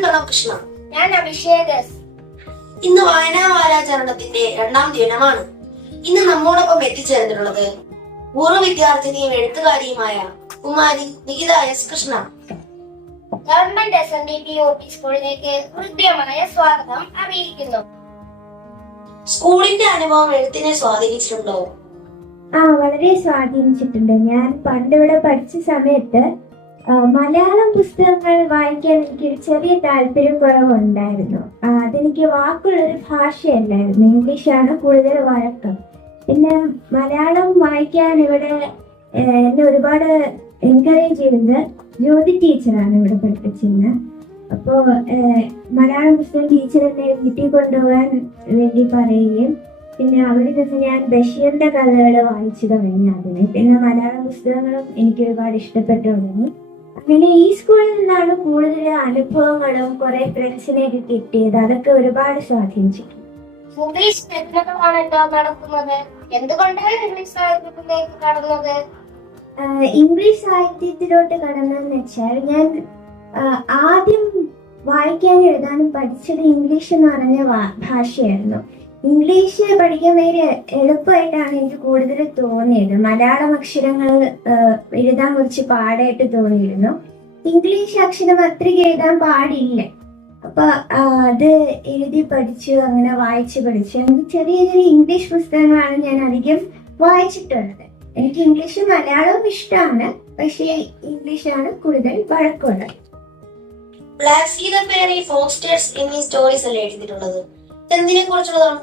കൃഷ്ണ. ഞാൻ അഭിഷേക്. ഇന്ന് വായനാ വാരാചരണത്തിന്റെ 2ാം ദിനമാണ്. ഇന്ന് നമ്മോടൊപ്പം എത്തിച്ചേർന്നിട്ടുള്ളത് പൂർവ്വ വിദ്യാർത്ഥിനിയും എഴുത്തുകാരിയുമായ കുമാരി Nikita S Krishna. Government SNDP UP സ്കൂളിലേക്ക് ഹൃദ്യമായ സ്വാഗതം അറിയിക്കുന്നു. സ്കൂളിന്റെ അനുഭവം എഴുത്തിനെ സ്വാധീനിച്ചിട്ടുണ്ടോ? വളരെ സ്വാധീനിച്ചിട്ടുണ്ട്. ഞാൻ പണ്ടിവിടെ പഠിച്ച സമയത്ത് മലയാളം പുസ്തകങ്ങൾ വായിക്കാൻ എനിക്ക് ചെറിയ താല്പര്യം കുറവുണ്ടായിരുന്നു. അതെനിക്ക് വാക്കുള്ളൊരു ഭാഷയല്ലായിരുന്നു. ഇംഗ്ലീഷാണ് കൂടുതൽ വഴക്കം. പിന്നെ മലയാളം വായിക്കാൻ ഇവിടെ എന്നെ ഒരുപാട് എൻകറേജ് ചെയ്തത് ജ്യോതി ടീച്ചറാണ് ഇവിടെ പഠിപ്പിച്ചിരുന്നത്. അപ്പോൾ മലയാളം പുസ്തകം ടീച്ചർ എന്നെ വീട്ടിൽ കൊണ്ടുപോകാൻ വേണ്ടി പറയുകയും പിന്നെ അവിടെ നിന്ന് ഞാൻ ബഷീറിന്റെ കഥകൾ വായിച്ചു തുടങ്ങി. അതിന് പിന്നെ മലയാളം പുസ്തകങ്ങളും എനിക്ക് ഒരുപാട് ഇഷ്ടപ്പെട്ടു തുടങ്ങി. അങ്ങനെ ഈ സ്കൂളിൽ നിന്നാണ് കൂടുതൽ അനുഭവങ്ങളും കുറെ ഫ്രണ്ട്സിനെയൊക്കെ കിട്ടിയത്. അതൊക്കെ ഒരുപാട് സ്വാധീനിച്ചിട്ടുണ്ട്. ഇംഗ്ലീഷ് രചനകളാണല്ലോ നടക്കുന്നത്. എന്തുകൊണ്ടാണ് ഇംഗ്ലീഷ് സാഹിത്യത്തിലേക്ക് കടന്നത്? ഇംഗ്ലീഷ് സാഹിത്യത്തിലോട്ട് കടന്നതെന്ന് വെച്ചാൽ ഞാൻ ആദ്യം വായിക്കാനും എഴുതാനും പഠിച്ചത് ഇംഗ്ലീഷ് എന്ന് പറഞ്ഞ ഭാഷയായിരുന്നു. ഇംഗ്ലീഷ് പഠിക്കാൻ വേണ്ടി എളുപ്പമായിട്ടാണ് എനിക്ക് കൂടുതൽ തോന്നിയത്. മലയാളം അക്ഷരങ്ങൾ എഴുതാൻ കുറച്ച് പാടായിട്ട് തോന്നിയിരുന്നു. ഇംഗ്ലീഷ് അക്ഷരം അത്രയ്ക്ക് എഴുതാൻ പാടില്ല. അപ്പൊ അത് എഴുതി പഠിച്ചു, അങ്ങനെ വായിച്ച് പഠിച്ചു. എനിക്ക് ചെറിയ ചെറിയ ഇംഗ്ലീഷ് പുസ്തകങ്ങളാണ് ഞാൻ അധികം വായിച്ചിട്ടുള്ളത്. എനിക്ക് ഇംഗ്ലീഷും മലയാളവും ഇഷ്ടമാണ്, പക്ഷേ ഇംഗ്ലീഷാണ് കൂടുതൽ വഴക്കമുള്ളത്. ബ്ലാക്ക് സീ ദ ഫെയറി, ഫോക്സ്റ്റേഴ്സ് എന്നീ സ്റ്റോറീസ് അല്ലേ എഴുതിയിട്ടുള്ളത്? എന്തിനെ കുറിച്ചുള്ളതാണ്?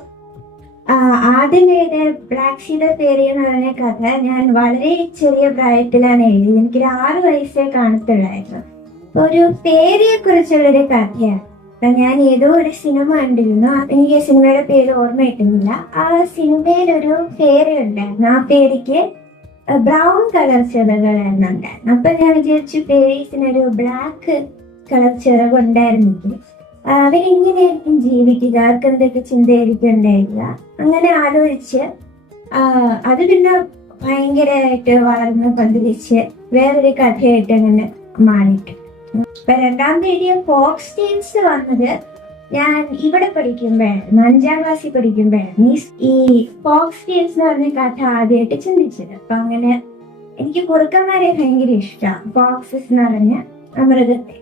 ആദ്യം എഴുതിയ ബ്ലാക്ക് സീ ദ ഫെയറി എന്ന് പറഞ്ഞ കഥ ഞാൻ വളരെ ചെറിയ പ്രായത്തിലാണ് എഴുതിയത്. എനിക്കൊരു 6 വയസ്സേ കാണത്തുള്ളായിരുന്നു. ഒരു ഫെയറിയെ കുറിച്ചുള്ളൊരു കഥയാണ്. ഞാൻ ഏതോ ഒരു സിനിമ കണ്ടിരുന്നു. എനിക്ക് ആ സിനിമയുടെ പേര് ഓർമ്മ കിട്ടുന്നില്ല. ആ സിനിമയിൽ ഒരു ഫെയറി ഉണ്ടായിരുന്നു. ആ ഫെയറിക്ക് ബ്രൗൺ കളർ ചിറകുകളായിരുന്നു ഉണ്ടായിരുന്നു. അപ്പൊ ഞാൻ വിചാരിച്ചു ഫെയറീസിനൊരു ബ്ലാക്ക് കളർ ചിറകുണ്ടായിരുന്നെങ്കിൽ അവരെങ്ങനെയായിരിക്കും ജീവിക്കുക, അവർക്ക് എന്തൊക്കെ ചിന്തയായിരിക്കും ഉണ്ടായിരിക്കുക. അങ്ങനെ ആലോചിച്ച് അത് പിന്നെ ഭയങ്കരമായിട്ട് വളർന്ന് പന്തിരിച്ച് വേറൊരു കഥയായിട്ട് അങ്ങനെ മാറിയിട്ട്. ഇപ്പൊ 2ാം തീയതി ഫോക്സ് ടെയിൽസ് വന്നത് ഞാൻ ഇവിടെ പഠിക്കുമ്പോഴാണ്, 5ാം ക്ലാസ്സിൽ പഠിക്കുമ്പോഴാണ് ഈ ഫോക്സ് ടെയിൽസ് എന്ന് പറഞ്ഞ കഥ ആദ്യമായിട്ട് ചിന്തിച്ചത്. അപ്പൊ അങ്ങനെ എനിക്ക് കുറുക്കന്മാരെ ഭയങ്കര ഇഷ്ടമാണ്. ഫോക്സസ് എന്ന് പറഞ്ഞ മൃഗത്തെ.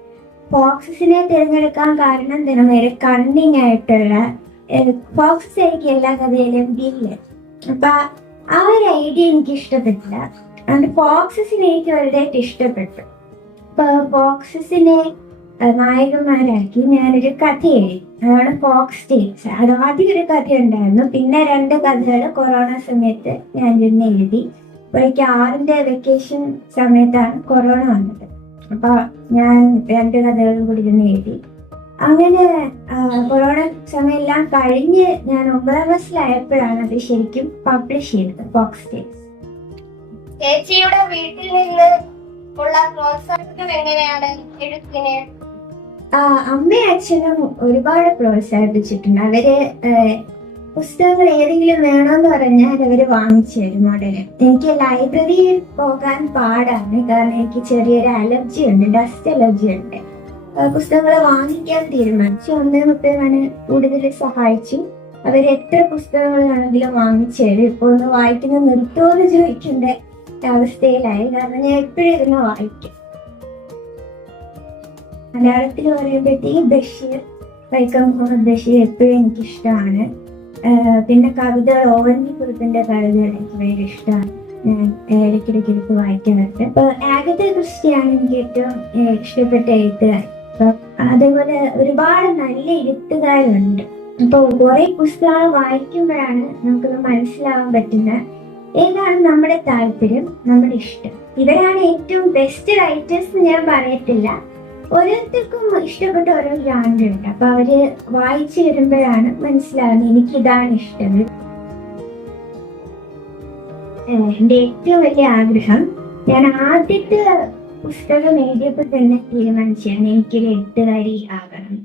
ഫോക്സസിനെ തിരഞ്ഞെടുക്കാൻ കാരണം വളരെ കണ്ണിങ് ആയിട്ടുള്ള ഫോക്സസ് ആയിരിക്കും എല്ലാ കഥയിലും വില്ലൻ. അപ്പൊ ആ ഒരു ഐഡിയ എനിക്ക് ഇഷ്ടപ്പെട്ടില്ല. അതുകൊണ്ട് ഫോക്സസിനെ എനിക്ക് വലുതായിട്ട് ഇഷ്ടപ്പെട്ടു. അപ്പൊ ഫോക്സസിനെ നായകന്മാരാക്കി ഞാനൊരു കഥ എഴുതി. അതാണ് ഫോക്സ് ടെയിൽസ്. അത് ആദ്യം ഒരു കഥ ഉണ്ടായിരുന്നു, പിന്നെ 2 കഥകൾ കൊറോണ സമയത്ത് ഞാൻ ഇരുന്ന് എഴുതി. അപ്പോഴേക്ക് 6ന്റെ വെക്കേഷൻ സമയത്താണ് കൊറോണ വന്നത്. അപ്പൊ ഞാൻ 2 കഥകളും കൂടി ഇരുന്ന് എഴുതി. അങ്ങനെ കൊറോണ സമയം എല്ലാം കഴിഞ്ഞ് ഞാൻ 9ാം ക്ലാസ്സിലായപ്പോഴാണ് അത് ശരിക്കും പബ്ലിഷ് ചെയ്തത്, ഫോക്സ് ടെയിൽസ്. ചേച്ചിയുടെ വീട്ടിൽ നിന്ന് ഉള്ള പ്രോത്സാഹനം എങ്ങനെയാണ് എഴുത്തിന്? അമ്മയും അച്ഛനും ഒരുപാട് പ്രോത്സാഹിപ്പിച്ചിട്ടുണ്ട്. അവര് പുസ്തകങ്ങൾ ഏതെങ്കിലും വേണമെന്ന് പറഞ്ഞാൽ അവര് വാങ്ങിച്ചു തരും ഉടനെ. എനിക്ക് ലൈബ്രറിയിൽ പോകാൻ പാടാണ്, കാരണം എനിക്ക് ചെറിയൊരു അലർജി ഉണ്ട്, ഡസ്റ്റ് അലർജി ഉണ്ട്. പുസ്തകങ്ങൾ വാങ്ങിക്കാൻ തീരുമാനിച്ചു. 1-30 കൂടുതൽ സഹായിച്ചു. അവര് എത്ര പുസ്തകങ്ങൾ വേണമെങ്കിലും വാങ്ങിച്ചു തരും. ഇപ്പോൾ ഒന്ന് വായിക്കുന്നത് നിർത്തുമെന്ന് ചോദിക്കേണ്ട അവസ്ഥയിലായി, കാരണം ഞാൻ എപ്പോഴും ഇരുന്ന് വായിക്കും. മലയാളത്തിൽ പറയുമ്പോഴത്തേക്ക് ബഷീർ, വൈക്കം മുഹമ്മദ് ബഷീർ എപ്പോഴും എനിക്കിഷ്ടമാണ്. പിന്നെ കവിതകൾ, ഓവൻലി കുറിപ്പിന്റെ കവിതകൾ എനിക്ക് ഭയങ്കര ഇഷ്ടമാണ്. ഞാൻ ഇടയ്ക്കിടയ്ക്ക് വായിക്കാറുണ്ട്. അപ്പൊ ആഗത ക്രിസ്റ്റിയാണ് എനിക്ക് ഏറ്റവും ഇഷ്ടപ്പെട്ട എഴുത്തുകാരൻ. അപ്പൊ അതേപോലെ ഒരുപാട് നല്ല എഴുത്തുകാരുണ്ട്. അപ്പൊ കുറെ പുസ്തകങ്ങൾ വായിക്കുമ്പോഴാണ് നമുക്കത് മനസ്സിലാവാൻ പറ്റുന്നത് ഏതാണ് നമ്മുടെ താല്പര്യം, നമ്മുടെ ഇഷ്ടം. ഇവരാണ് ഏറ്റവും ബെസ്റ്റ് റൈറ്റേഴ്സ് ഞാൻ പറയത്തില്ല. ഓരോരുത്തർക്കും ഇഷ്ടപ്പെട്ട ഓരോ ജാനറുണ്ട്. അപ്പൊ അവര് വായിച്ചു വരുമ്പോഴാണ് മനസ്സിലാവുന്നത് എനിക്കിതാണ് ഇഷ്ടം. എന്റെ ഏറ്റവും വലിയ ആഗ്രഹം, ഞാൻ ആദ്യത്തെ പുസ്തകം എഴുതിയപ്പോൾ തന്നെ തീരുമാനിച്ചാണ് എനിക്കൊരു എഴുത്തുകാരി ആകണം.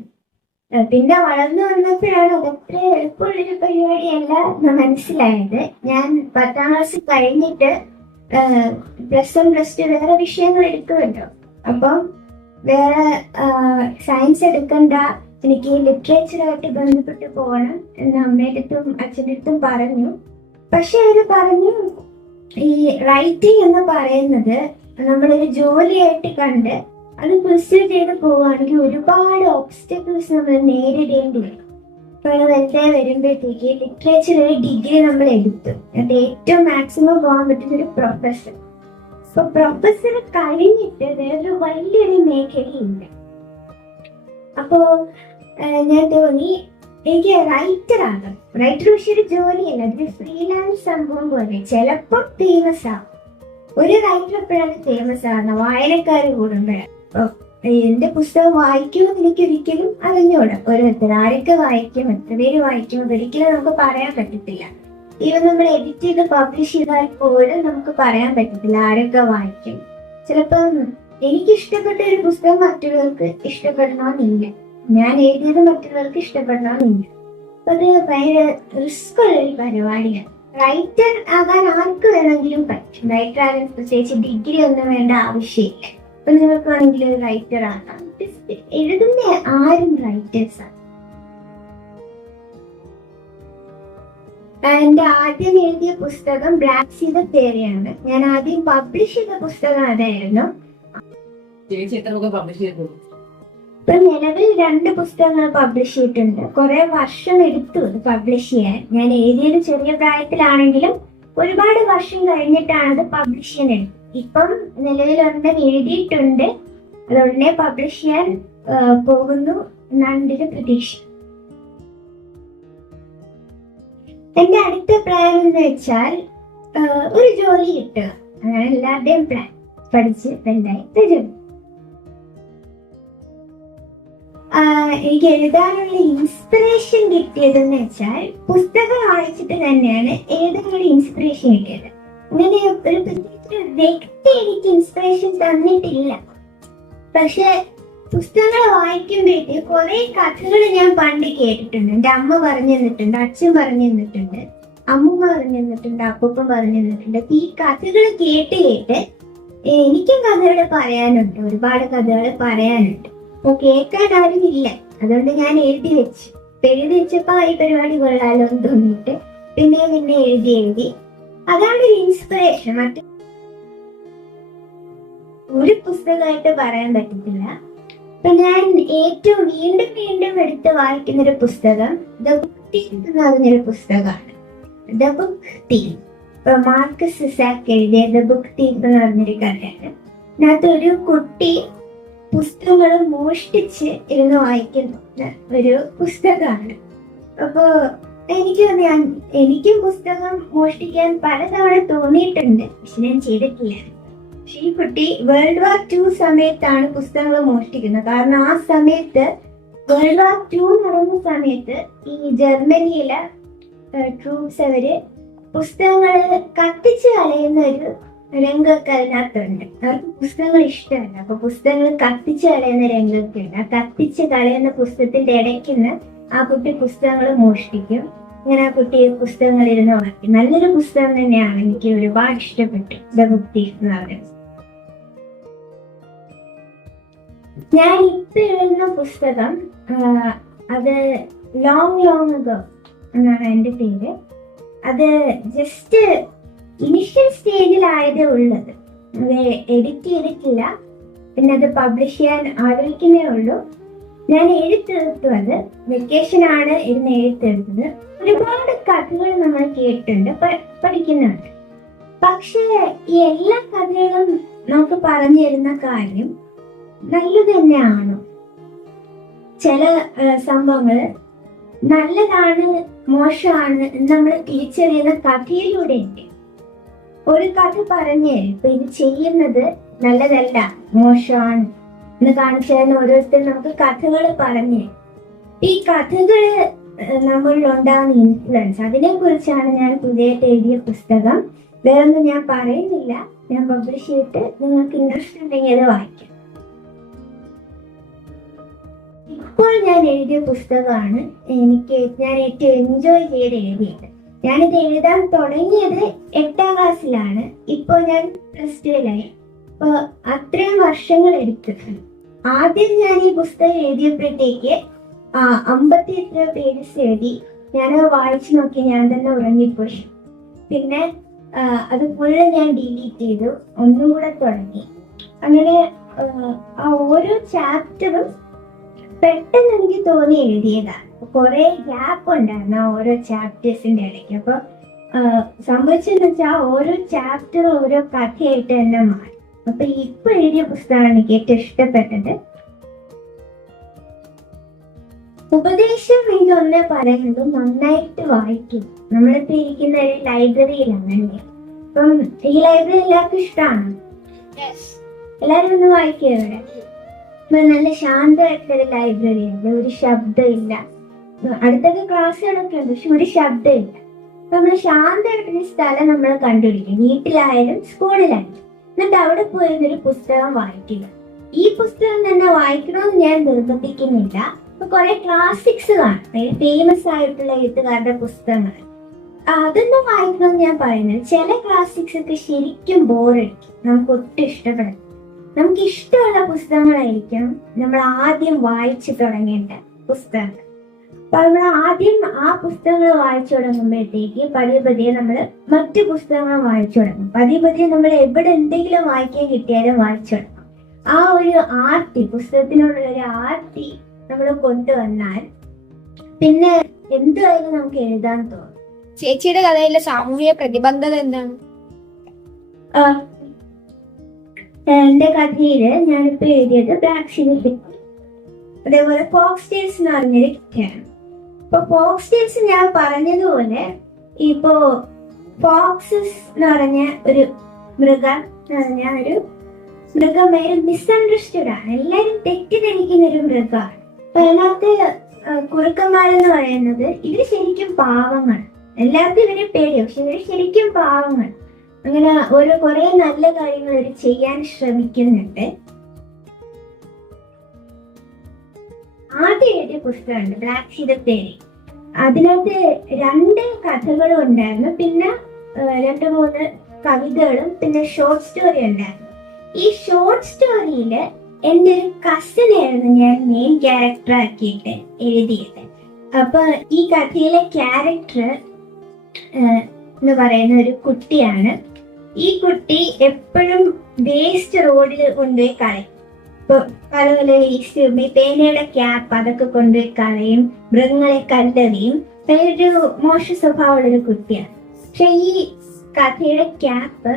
പിന്നെ വളർന്നു വന്നപ്പോഴാണ് അതത്ര എളുപ്പമുള്ളൊരു പരിപാടിയല്ല എന്ന് മനസ്സിലായത്. ഞാൻ 10ാം ക്ലാസ് കഴിഞ്ഞിട്ട് +1 +2 വേറെ വിഷയങ്ങൾ എടുക്കുമല്ലോ. അപ്പം വേറെ സയൻസ് എടുക്കണ്ട, എനിക്ക് ലിറ്ററേച്ചറായിട്ട് ബന്ധപ്പെട്ട് പോകണം എന്ന് അമ്മയുടെ അടുത്തും അച്ഛൻ്റെ അടുത്തും പറഞ്ഞു. പക്ഷെ അവര് പറഞ്ഞു ഈ റൈറ്റിംഗ് എന്ന് പറയുന്നത് നമ്മളൊരു ജോലിയായിട്ട് കണ്ട് അത് പുർസ്യൂ ചെയ്ത് പോവുകയാണെങ്കിൽ ഒരുപാട് ഓബ്സ്റ്റക്കിൾസ് നമ്മൾ നേരിടേണ്ടി വരും. ഇപ്പോൾ വെറുതെ വരുമ്പോഴത്തേക്ക് ലിറ്ററേച്ചർ ഒരു ഡിഗ്രി നമ്മൾ എടുത്തു, അത് ഏറ്റവും മാക്സിമം പോകാൻ പറ്റുന്ന ഒരു പ്രൊഫസർ. അപ്പൊ പ്രൊഫസർ കഴിഞ്ഞിട്ട് വേറൊരു വലിയൊരു മേഖലയില്ല. അപ്പോ ഞാൻ തോന്നി എനിക്ക് റൈറ്റർ ആകാം. റൈറ്റർ പക്ഷെ ഒരു ജോലിയല്ല, അതൊരു ഫ്രീലാൻസ് സംഭവം പോലെ. ചിലപ്പോൾ ഫേമസ് ആവും. ഒരു റൈറ്റർ എപ്പോഴാണ് ഫേമസ് ആകുന്നത്? വായനക്കാർ കൂടുമ്പോഴാണ്. എന്റെ പുസ്തകം വായിക്കുമെന്ന് എനിക്ക് ഒരിക്കലും അറിഞ്ഞൂടാ. ഓരോരുത്തർ ആരൊക്കെ വായിക്കും, എത്ര പേര് വായിക്കും, ഒരിക്കലും നമുക്ക് പറയാൻ പറ്റത്തില്ല. ഈവൻ നമ്മൾ എഡിറ്റ് ചെയ്ത് പബ്ലിഷ് ചെയ്താൽ പോലും നമുക്ക് പറയാൻ പറ്റത്തില്ല ആരൊക്കെ വായിക്കും. ചിലപ്പം എനിക്ക് ഇഷ്ടപ്പെട്ട ഒരു പുസ്തകം മറ്റുള്ളവർക്ക് ഇഷ്ടപ്പെടണമെന്നില്ല, ഞാൻ എഴുതിയത് മറ്റുള്ളവർക്ക് ഇഷ്ടപ്പെടണമെന്നില്ല. അപ്പൊ അത് ഭയങ്കര റിസ്ക് ഉള്ള ഒരു പരിപാടിയാണ്. റൈറ്റർ ആകാൻ ആർക്ക് വേണമെങ്കിലും പറ്റും. റൈറ്റർ ആകാൻ പ്രത്യേകിച്ച് ഡിഗ്രി ഒന്നും വേണ്ട ആവശ്യമില്ല. അപ്പൊ നിങ്ങൾക്ക് വേണമെങ്കിൽ ഒരു റൈറ്റർ ആകാം. എഴുതുന്ന ആരും റൈറ്റേഴ്സാണ്. എന്റെ ആദ്യം എഴുതിയ പുസ്തകം ബ്ലാക്ക് സീ ദ ഫെയറിയാണ്. ഞാൻ ആദ്യം പബ്ലിഷ് ചെയ്ത പുസ്തകം അതായിരുന്നു. ഇപ്പൊ നിലവിൽ 2 പുസ്തകങ്ങൾ പബ്ലിഷ് ചെയ്തിട്ടുണ്ട്. കുറെ വർഷം എടുത്തു അത് പബ്ലിഷ് ചെയ്യാൻ. ഞാൻ എഴുതിയത് ചെറിയ പ്രായത്തിലാണെങ്കിലും ഒരുപാട് വർഷം കഴിഞ്ഞിട്ടാണ് അത് പബ്ലിഷ് ചെയ്യാൻ. ഇപ്പം നിലവിൽ ഒരെണ്ണം എഴുതിയിട്ടുണ്ട്, അത് ഉടനെ പബ്ലിഷ് ചെയ്യാൻ പോകുന്നു എന്നാണ് എന്റെ പ്രതീക്ഷ. എന്റെ അടുത്ത പ്ലാൻ എന്ന് വെച്ചാൽ ഒരു ജോലി കിട്ടുക. അതാണ് എല്ലാവരുടെയും പ്ലാൻ. പഠിച്ച് വലുതായിട്ട് ജോലി. എനിക്ക് എഴുതാനുള്ള ഇൻസ്പിറേഷൻ കിട്ടിയതെന്ന് വെച്ചാൽ പുസ്തകം വായിച്ചിട്ട് തന്നെയാണ് എഴുതാനുള്ള ഇൻസ്പിറേഷൻ കിട്ടിയത്. അങ്ങനെ ഒരു പ്രത്യേകിച്ച് വ്യക്തി എനിക്ക് ഇൻസ്പിറേഷൻ തന്നിട്ടില്ല. പക്ഷെ പുസ്തകങ്ങൾ വായിക്കുമ്പോഴേക്ക് കുറെ കഥകൾ ഞാൻ പണ്ട് കേട്ടിട്ടുണ്ട്. എൻ്റെ അമ്മ പറഞ്ഞു തന്നിട്ടുണ്ട്, അച്ഛൻ പറഞ്ഞു തന്നിട്ടുണ്ട്, അമ്മൂമ്മ പറഞ്ഞു തന്നിട്ടുണ്ട്, അപ്പൂപ്പൻ പറഞ്ഞു തന്നിട്ടുണ്ട്. ഈ കഥകൾ കേട്ട് കേട്ട് എനിക്കും കഥകൾ പറയാനുണ്ട്, ഒരുപാട് കഥകൾ പറയാനുണ്ട്. അപ്പൊ കേൾക്കാൻ ആരും ഇല്ല, അതുകൊണ്ട് ഞാൻ എഴുതി വെച്ചു. എഴുതി വെച്ചപ്പോ ഈ പരിപാടി കൊള്ളാലോ എന്ന് തോന്നിയിട്ട് പിന്നെ എഴുതി അതാണ് ഒരു ഇൻസ്പിറേഷൻ. മറ്റു ഒരു പുസ്തകമായിട്ട് പറയാൻ പറ്റത്തില്ല. അപ്പൊ ഞാൻ ഏറ്റവും വീണ്ടും എടുത്ത് വായിക്കുന്ന ഒരു പുസ്തകം ദ ബുക്ക് തീഫ് എന്ന് പറഞ്ഞൊരു പുസ്തകമാണ്. ദ ബുക്ക് തീഫ്, ഇപ്പൊ മാർക്കസ് സിസാക്ക് എഴുതിയ ദ ബുക്ക് തീഫ് എന്ന് പറഞ്ഞൊരു കഥയാണ്. അതിനകത്ത് ഒരു കുട്ടി പുസ്തകങ്ങൾ മോഷ്ടിച്ച് ഇരുന്ന് വായിക്കുന്ന ഒരു പുസ്തകമാണ്. അപ്പോ എനിക്കും പുസ്തകം മോഷ്ടിക്കാൻ പലതവണ തോന്നിയിട്ടുണ്ട്, പക്ഷെ ഞാൻ ചെയ്തിട്ടില്ല. പക്ഷെ ഈ കുട്ടി വേൾഡ് വാർ 2 സമയത്താണ് പുസ്തകങ്ങൾ മോഷ്ടിക്കുന്നത്. കാരണം ആ സമയത്ത് വേൾഡ് വാർ 2 നടന്ന സമയത്ത് ഈ ജർമ്മനിയിലെ ട്രൂപ്സ് അവര് പുസ്തകങ്ങൾ കത്തിച്ച് കളയുന്ന ഒരു രംഗമൊക്കെ അതിനകത്തുണ്ട്. അവർക്ക് പുസ്തകങ്ങൾ ഇഷ്ടമല്ല, അപ്പൊ പുസ്തകങ്ങൾ കത്തിച്ച് കളയുന്ന രംഗമൊക്കെ ഉണ്ട്. ആ കത്തിച്ച് കളയുന്ന പുസ്തകത്തിന്റെ ഇടയ്ക്കുന്ന് ആ കുട്ടി പുസ്തകങ്ങൾ മോഷ്ടിക്കും. ഇങ്ങനെ ആ കുട്ടി പുസ്തകങ്ങൾ ഇരുന്ന് വായിക്കും. നല്ലൊരു പുസ്തകം തന്നെയാണ്, എനിക്ക് ഒരുപാട് ഇഷ്ടപ്പെട്ടു ദ ബുക്ക് തീഫ് എന്ന് പറയുന്നത്. ഞാൻ ഇപ്പൊ എഴുതുന്ന പുസ്തകം അത് ലോങ് അഗോ എന്നാണ് എൻ്റെ പേര്. അത് ജസ്റ്റ് ഇനിഷ്യൽ സ്റ്റേജിലായതേ ഉള്ളത്, അത് എഡിറ്റ് ചെയ്തിട്ടില്ല, പിന്നെ അത് പബ്ലിഷ് ചെയ്യാൻ ആലോചിക്കുന്നേ ഉള്ളൂ. ഞാൻ എഴുത്തെടുത്തു, അത് വെക്കേഷനാണ് ഇരുന്ന് എഴുത്തെടുത്തത്. ഒരുപാട് കഥകൾ നമ്മൾ കേട്ടിട്ടുണ്ട്, പഠിക്കുന്നുണ്ട്. പക്ഷേ ഈ എല്ലാ കഥകളും നമുക്ക് പറഞ്ഞു തരുന്ന കാര്യം നല്ലത് തന്നെയാണോ? ചില സംഭവങ്ങൾ നല്ലതാണ് മോശമാണ് നമ്മൾ തിരിച്ചറിയുന്ന കഥയിലൂടെ ഉണ്ട്. ഒരു കഥ പറഞ്ഞ് ഇപ്പൊ ഇത് ചെയ്യുന്നത് നല്ലതല്ല മോശമാണ് എന്ന് കാണിച്ചു തരുന്ന ഓരോരുത്തരും നമുക്ക് കഥകൾ പറഞ്ഞ്, ഈ കഥകള് നമ്മളിൽ ഉണ്ടാകുന്ന ഇൻഫ്ലുവൻസ്, അതിനെ കുറിച്ചാണ് ഞാൻ പുതിയതായിട്ട് എഴുതിയ പുസ്തകം. വേറൊന്നും ഞാൻ പറയുന്നില്ല, ഞാൻ പബ്ലിഷ് ചെയ്തിട്ട് നിങ്ങൾക്ക് ഇൻട്രസ്റ്റ് ഉണ്ടെങ്കിൽ അത് വായിക്കാം. ഇപ്പോൾ ഞാൻ എഴുതിയ പുസ്തകമാണ് ഞാൻ ഏറ്റവും എൻജോയ് ചെയ്ത് എഴുതിയത്. ഞാനിത് എഴുതാൻ തുടങ്ങിയത് 8ാം ക്ലാസ്സിലാണ്. ഇപ്പോൾ ഞാൻ +2-ലായി. അപ്പോൾ അത്രയും വർഷങ്ങൾ എടുത്തിട്ടുണ്ട്. ആദ്യം ഞാൻ ഈ പുസ്തകം എഴുതിയപ്പോഴത്തേക്ക് 50 എത്ര പേജസ് എഴുതി. ഞാൻ വായിച്ചു നോക്കി, ഞാൻ തന്നെ ഉറങ്ങിപ്പോയി. പിന്നെ അത് ഫുള്ള് ഞാൻ ഡിലീറ്റ് ചെയ്തു, ഒന്നും കൂടെ തുടങ്ങി. അങ്ങനെ ആ ഓരോ ചാപ്റ്ററും പെട്ടെന്ന് എനിക്ക് തോന്നി എഴുതിയതാണ്. കുറെ ഗ്യാപ്പ് ഉണ്ടായിരുന്നു ആ ഓരോ ചാപ്റ്റേഴ്സിന്റെ ഇടയ്ക്ക്. അപ്പൊ സംഭവിച്ചെന്ന് വെച്ചാൽ ഓരോ ചാപ്റ്ററും ഓരോ കഥയായിട്ട് തന്നെ മാറി. അപ്പൊ ഇപ്പൊ എഴുതിയ പുസ്തകമാണ് എനിക്ക് ഏറ്റവും ഇഷ്ടപ്പെട്ടത്. ഉപദേശം എനിക്ക് ഒന്നേ പറയുന്നത്, നന്നായിട്ട് വായിക്കും. നമ്മളിപ്പോ ഇരിക്കുന്ന ഒരു ലൈബ്രറിയിലാണ് അല്ലേ? അപ്പം ഈ ലൈബ്രറി എല്ലാവർക്കും ഇഷ്ടമാണ്. എല്ലാരും ഒന്ന് വായിക്കുക ഇവിടെ. നല്ല ശാന്തമായിട്ടൊരു ലൈബ്രറിയാണ്, ഒരു ശബ്ദമില്ല. അടുത്തൊക്കെ ക്ലാസ്സുകളൊക്കെ ഉണ്ട്, പക്ഷെ ഒരു ശബ്ദമില്ല. അപ്പൊ നമ്മള് ശാന്തമായിട്ടൊരു സ്ഥലം നമ്മൾ കണ്ടുപിടിക്കും, വീട്ടിലായാലും സ്കൂളിലായാലും. എന്നിട്ട് അവിടെ പോയിരുന്നൊരു പുസ്തകം വായിക്കുക. ഈ പുസ്തകം തന്നെ വായിക്കണമെന്ന് ഞാൻ നിർബന്ധിക്കുന്നില്ല. ഇപ്പൊ കുറെ ക്ലാസിക്സ് കാണും, ഫേമസ് ആയിട്ടുള്ള എഴുത്തുകാരുടെ പുസ്തകങ്ങൾ, അതൊന്നും വായിക്കണമെന്ന് ഞാൻ പറയുന്നത്. ചില ക്ലാസിക്സ് ഒക്കെ ശരിക്കും ബോറടിക്കും, നമുക്ക് ഒട്ടും ഇഷ്ടപ്പെടാം. നമുക്ക് ഇഷ്ടമുള്ള പുസ്തകങ്ങളായിരിക്കും നമ്മൾ ആദ്യം വായിച്ചു തുടങ്ങേണ്ട പുസ്തകങ്ങൾ. അപ്പൊ നമ്മൾ ആദ്യം ആ പുസ്തകങ്ങൾ വായിച്ചു തുടങ്ങുമ്പോഴത്തേക്ക് പതിയെ നമ്മൾ മറ്റു പുസ്തകങ്ങൾ വായിച്ചു തുടങ്ങും. പതിയെ നമ്മൾ എവിടെ എന്തെങ്കിലും വായിക്കാൻ കിട്ടിയാലും വായിച്ചു തുടങ്ങും. ആ ഒരു ആർത്തി, പുസ്തകത്തിനോടുള്ള ഒരു ആർത്തി നമ്മൾ കൊണ്ടുവന്നാൽ പിന്നെ എന്തായാലും നമുക്ക് എഴുതാൻ തോന്നും. ചേച്ചിയുടെ കഥയിലെ സാമൂഹിക പ്രതിബദ്ധത എന്താണ്? എന്റെ കഥയില് ഞാനിപ്പോ എഴുതിയത് ബ്ലാക്ക് ഷീഡ്, അതേപോലെ ഫോക്സ് ടെയിൽസ് എന്ന് പറഞ്ഞൊരു കഥയാണ്. ഇപ്പൊ ഫോക്സ് ടെയിൽസ് ഞാൻ പറഞ്ഞതുപോലെ ഇപ്പോ ഫോക്സസ് എന്ന് പറഞ്ഞ ഒരു മൃഗം ഒരു മിസ്അണ്ടർസ്റ്റുഡ് ആണ്. എല്ലാരും തെറ്റിദ്ധരിക്കുന്ന ഒരു മൃഗമാണ്. അപ്പൊ അതിനകത്ത് കുറുക്കന്മാരെന്ന് പറയുന്നത് ഇവര് ശരിക്കും പാവങ്ങൾ. എല്ലാവർക്കും ഇവരെ പേടിയോ, പക്ഷെ ഇവര് ശരിക്കും പാവങ്ങൾ. അങ്ങനെ കുറെ നല്ല കാര്യങ്ങൾ അവർ ചെയ്യാൻ ശ്രമിക്കുന്നുണ്ട്. ആദ്യം എഴുതിയ പുസ്തകമുണ്ട് ബ്ലാക്ക് ഷീഡ് പേര്. അതിനകത്ത് 2 കഥകളും ഉണ്ടായിരുന്നു, പിന്നെ 2-3 കവിതകളും, പിന്നെ ഷോർട്ട് സ്റ്റോറി ഉണ്ടായിരുന്നു. ഈ ഷോർട്ട് സ്റ്റോറിയില് എൻ്റെ ഒരു കസിനായിരുന്നു ഞാൻ മെയിൻ ക്യാരക്ടർ ആക്കിയിട്ട് എഴുതിയത്. അപ്പൊ ഈ കഥയിലെ ക്യാരക്ടർ എന്ന് പറയുന്ന ഒരു കുട്ടിയാണ്. ഈ കുട്ടി എപ്പോഴും വേസ്റ്റ് റോഡിൽ കൊണ്ടുപോയി കളയും. ഇപ്പൊ പല പല വേസ്റ്റ്, പേനയുടെ ക്യാപ്പ് അതൊക്കെ കൊണ്ടുപോയി കളയും, മൃഗങ്ങളെ കല്ലെറിയും. ഒരു മോശ സ്വഭാവമുള്ള ഒരു കുട്ടിയാണ്. പക്ഷെ ഈ കഥയുടെ ക്യാപ്പ്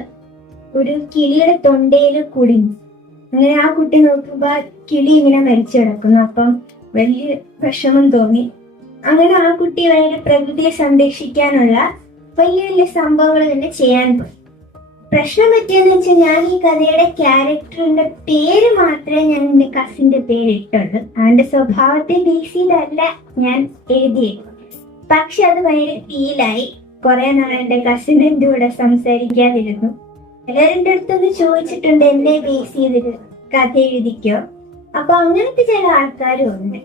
ഒരു കിളിയുടെ തൊണ്ടയിൽ കുടുങ്ങി. അങ്ങനെ ആ കുട്ടി നോക്കുമ്പോ കിളി ഇങ്ങനെ മരിച്ചു കിടക്കുന്നു. അപ്പം വലിയ വിഷമം തോന്നി. അങ്ങനെ ആ കുട്ടി വേണ്ടി പ്രകൃതിയെ സംരക്ഷിക്കാനുള്ള വലിയ വലിയ സംഭവങ്ങൾ തന്നെ ചെയ്യാൻ പോയി. പ്രശ്നം പറ്റിയെന്ന് വെച്ചാൽ ഞാൻ ഈ കഥയുടെ ക്യാരക്ടറിന്റെ പേര് മാത്രമേ ഞാൻ എന്റെ കസിന്റെ പേര് ഇട്ടുള്ളൂ. അവന്റെ സ്വഭാവത്തെ ബേസ് ചെയ്തല്ല ഞാൻ എഴുതിയത്. പക്ഷെ അത് ഭയങ്കര ഫീലായി. കുറെ നാൾ എന്റെ കസിൻ എന്റെ കൂടെ സംസാരിക്കാതിരുന്നു. എല്ലാവരും എന്റെ അടുത്തൊന്ന് ചോദിച്ചിട്ടുണ്ട് എന്നെ ബേസ് ചെയ്തിട്ട് കഥ എഴുതിക്കോ. അപ്പൊ അങ്ങനത്തെ ചില ആൾക്കാരും ഉണ്ട്.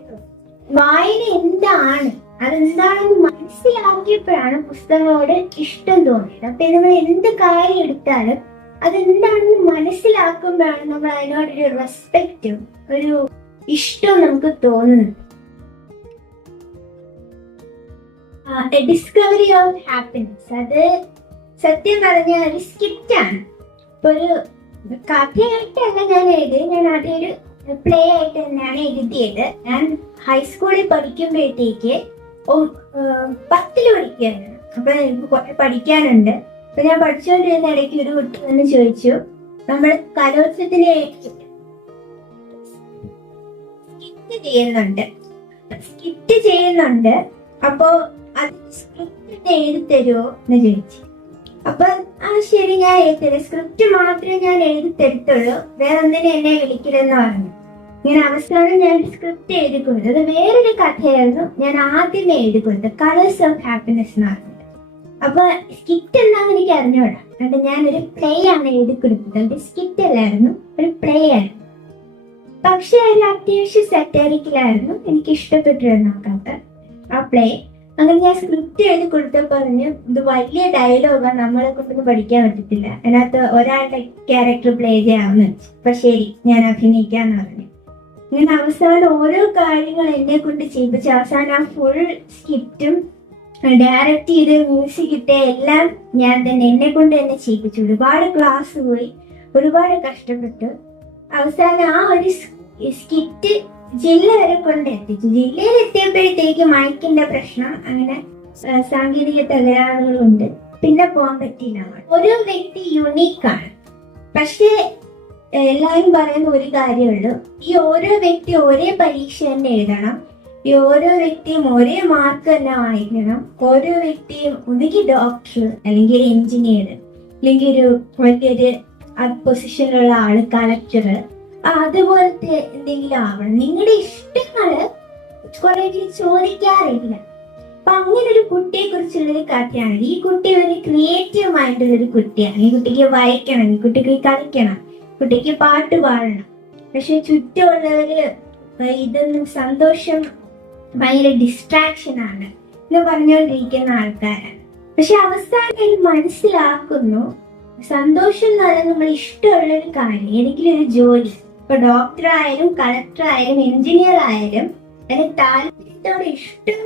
വായന എന്താണ്, അതെന്താണെന്ന് മനസ്സിലാക്കിയപ്പോഴാണ് പുസ്തകങ്ങളോട് ഇഷ്ടം തോന്നിയത്. അപ്പൊ നമ്മൾ എന്ത് കാര്യം എടുത്താലും അതെന്താണെന്ന് മനസ്സിലാക്കുമ്പോഴാണ് നമ്മൾ അതിനോടൊരു റെസ്പെക്റ്റും ഒരു ഇഷ്ടവും നമുക്ക് തോന്നുന്നത്. ഡിസ്കവറി ഓഫ് ഹാപ്പിനെസ്, അത് സത്യം പറഞ്ഞ ഒരു സ്കിറ്റാണ്. ഇപ്പൊ ഒരു കഥയായിട്ടല്ല ഞാൻ എഴുതിയത്, ഞാൻ ആദ്യം ഒരു പ്ലേ ആയിട്ട് തന്നെയാണ് എഴുതിയത്. ഞാൻ ഹൈസ്കൂളിൽ പഠിക്കുമ്പോഴത്തേക്ക് 10ൽ പഠിക്കുകയാണ്. അപ്പൊ എനിക്ക് കുറെ പഠിക്കാനുണ്ട്. അപ്പൊ ഞാൻ പഠിച്ചുകൊണ്ടിരുന്ന ഇടയ്ക്ക് ഒരു കുട്ടി വന്ന് ചോദിച്ചു, നമ്മൾ കലോത്സവത്തിന് സ്കിറ്റ് ചെയ്യുന്നുണ്ട്, അപ്പോ അത് സ്ക്രിപ്റ്റ് എഴുതി തരുമോ എന്ന് ചോദിച്ചു. അപ്പൊ ശരി, ഞാൻ എഴുതി സ്ക്രിപ്റ്റ് മാത്രമേ ഞാൻ എഴുതി തരത്തുള്ളൂ, വേറെ ഒന്നിനും എന്നെ വിളിക്കില്ലെന്ന് പറഞ്ഞു. ഇങ്ങനെ അവസാനം ഞാൻ സ്ക്രിപ്റ്റ് എഴുതി കൊടുത്തത്. അത് വേറൊരു കഥയായിരുന്നു ഞാൻ ആദ്യമേ എഴുതി കൊടുത്തത്, കളേഴ്സ് ഓഫ് ഹാപ്പിനെസ് എന്ന് പറഞ്ഞത്. അപ്പൊ സ്കിറ്റ് എന്താണെന്ന് എനിക്ക് അറിഞ്ഞോടാ. അതുകൊണ്ട് ഞാനൊരു പ്ലേ ആണ് എഴുതി കൊടുത്തത്. അത് സ്കിറ്റ് അല്ലായിരുന്നു, ഒരു പ്ലേ ആയിരുന്നു. പക്ഷെ അതിൽ അത്യാവശ്യം സെറ്റാരിക്കലായിരുന്നു, എനിക്ക് ഇഷ്ടപ്പെട്ടിരുന്നു ആ പ്ലേ. അങ്ങനെ ഞാൻ സ്ക്രിപ്റ്റ് എഴുതി കൊടുത്തപ്പോൾ പറഞ്ഞു, ഇത് വലിയ ഡയലോഗാണ്, നമ്മളെ കൊണ്ടൊന്നും പഠിക്കാൻ പറ്റത്തില്ല, അതിനകത്ത് ഒരാളുടെ ക്യാരക്ടർ പ്ലേ ചെയ്യാമെന്ന് വെച്ചു. അപ്പൊ ശരി, ഞാൻ അഭിനയിക്കാന്ന് പറഞ്ഞു. ഇങ്ങനെ അവസാനം ഓരോ കാര്യങ്ങൾ എന്നെ കൊണ്ട് ചെയ്യിപ്പിച്ചു. അവസാനം ആ ഫുൾ സ്ക്രിപ്റ്റും ഡയറക്റ്റ് ചെയ്ത് മ്യൂസിക് ഇട്ട എല്ലാം ഞാൻ തന്നെ എന്നെ കൊണ്ട് തന്നെ ചെയ്യിപ്പിച്ചു. ഒരുപാട് ക്ലാസ് പോയി, ഒരുപാട് കഷ്ടപ്പെട്ടു. അവസാനം ആ ഒരു സ്കിറ്റ് ജില്ല വരെ കൊണ്ടെത്തിച്ചു. ജില്ലയിൽ എത്തിയപ്പോഴത്തേക്ക് മൈക്കിന്റെ പ്രശ്നം, അങ്ങനെ സാങ്കേതിക തകരാറുകളുണ്ട്, പിന്നെ പോകാൻ പറ്റിയില്ല. ഓരോ വ്യക്തി യുണീക്കാണ്. പക്ഷേ എല്ലാവരും പറയുന്ന ഒരു കാര്യമുള്ളൂ, ഈ ഓരോ വ്യക്തി ഒരേ പരീക്ഷ തന്നെ എഴുതണം, ഈ ഓരോ വ്യക്തിയും ഒരേ മാർക്ക് തന്നെ വാങ്ങിക്കണം. ഓരോ വ്യക്തിയും ഒന്നുകിൽ ഡോക്ടർ, അല്ലെങ്കിൽ ഒരു എഞ്ചിനീയർ, അല്ലെങ്കിൽ ഒരു വലിയൊരു പൊസിഷനിലുള്ള ആള്, കളക്ടർ, അതുപോലത്തെ എന്തെങ്കിലും ആവണം. നിങ്ങളുടെ ഇഷ്ടങ്ങള് കുറെ ചോദിക്കാറില്ല. അപ്പൊ അങ്ങനെ ഒരു കുട്ടിയെ കുറിച്ചുള്ളൊരു കഥയാണ്. ഈ കുട്ടി ഒരു ക്രിയേറ്റീവ് മൈൻഡുള്ള ഒരു കുട്ടിയാണ്. ഈ കുട്ടിക്ക് വായിക്കണം, ഈ കുട്ടിക്ക് കളിക്കണം, കുട്ടിക്ക് പാട്ട് പാടണം. പക്ഷെ ചുറ്റുമുള്ളവര് ഇതൊന്നും സന്തോഷം ഭയങ്കര ഡിസ്ട്രാക്ഷൻ ആണ് എന്ന് പറഞ്ഞുകൊണ്ടിരിക്കുന്ന ആൾക്കാരാണ്. പക്ഷെ അവസാനം മനസ്സിലാക്കുന്നു സന്തോഷം എന്ന് പറയുന്നത് നമ്മൾ ഇഷ്ടമുള്ള ഒരു കാര്യം, ഏതെങ്കിലും ഒരു ജോലി, ഇപ്പൊ ഡോക്ടർ ആയാലും കളക്ടർ ആയാലും എഞ്ചിനീയർ ആയാലും അതിന് താല്പര്യത്തോടെ ഇഷ്ടം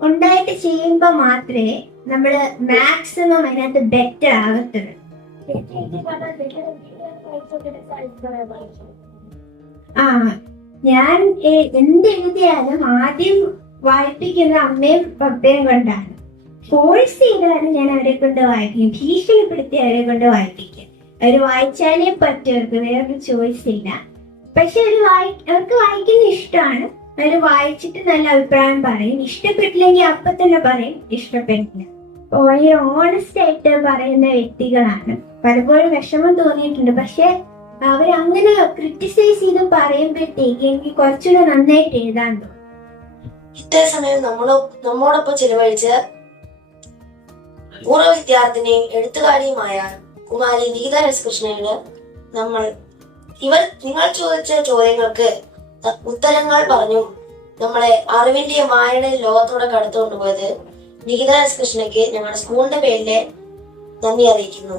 ഉണ്ടായിട്ട് ചെയ്യുമ്പോൾ മാത്രമേ നമ്മള് മാക്സിമം അതിനകത്ത് ബെറ്റർ ആകത്തുള്ളൂ. ഞാൻ എന്തെഴുതിയാലും ആദ്യം വായിപ്പിക്കുന്ന അമ്മയും പപ്പയും കൊണ്ടാണ്. ഫോഴ്സ് ചെയ്താലും ഞാൻ അവരെ കൊണ്ട് വായിക്കും, ഭീഷണിപ്പെടുത്തി അവരെ കൊണ്ട് വായിപ്പിക്കും. അവര് വായിച്ചാലേ പറ്റും, അവർക്ക് വേറൊരു ചോയ്സ് ഇല്ല. പക്ഷെ അവർക്ക് വായിക്കുന്ന ഇഷ്ടമാണ്. അവര് വായിച്ചിട്ട് നല്ല അഭിപ്രായം പറയും. ഇഷ്ടപ്പെട്ടില്ലെങ്കിൽ അപ്പൊ തന്നെ പറയും ഇഷ്ടപ്പെട്ടില്ല. ഭയങ്കര ഓണസ്റ്റ് ആയിട്ട് പറയുന്ന വ്യക്തികളാണ്. പലപ്പോഴും വിഷമം തോന്നിയിട്ടുണ്ട്. പക്ഷെ അവരങ്ങനെ ക്രിറ്റിസൈസ് ചെയ്ത് പറയുമ്പോഴത്തേക്ക് എനിക്ക് കുറച്ചുകൂടെ നന്നായിട്ട് എഴുതാൻ തോന്നും. ഇത്ര സമയം നമ്മോടൊപ്പം ചിലവഴിച്ച പൂർവ്വ വിദ്യാർത്ഥിനിയും എഴുത്തുകാരിയുമായ കുമാരി നികിത എസ് കൃഷ്ണയോട് നിങ്ങൾ ചോദിച്ച ചോദ്യങ്ങൾക്ക് ഉത്തരങ്ങൾ പറഞ്ഞു നമ്മളെ അറിവിന്റെ വായനയുടെ ലോകത്തോടെ കടത്തുകൊണ്ടുപോയത് നികിത എസ് കൃഷ്ണയ്ക്ക് ഞങ്ങളുടെ സ്കൂളിന്റെ പേരില് നന്ദി അറിയിക്കുന്നു.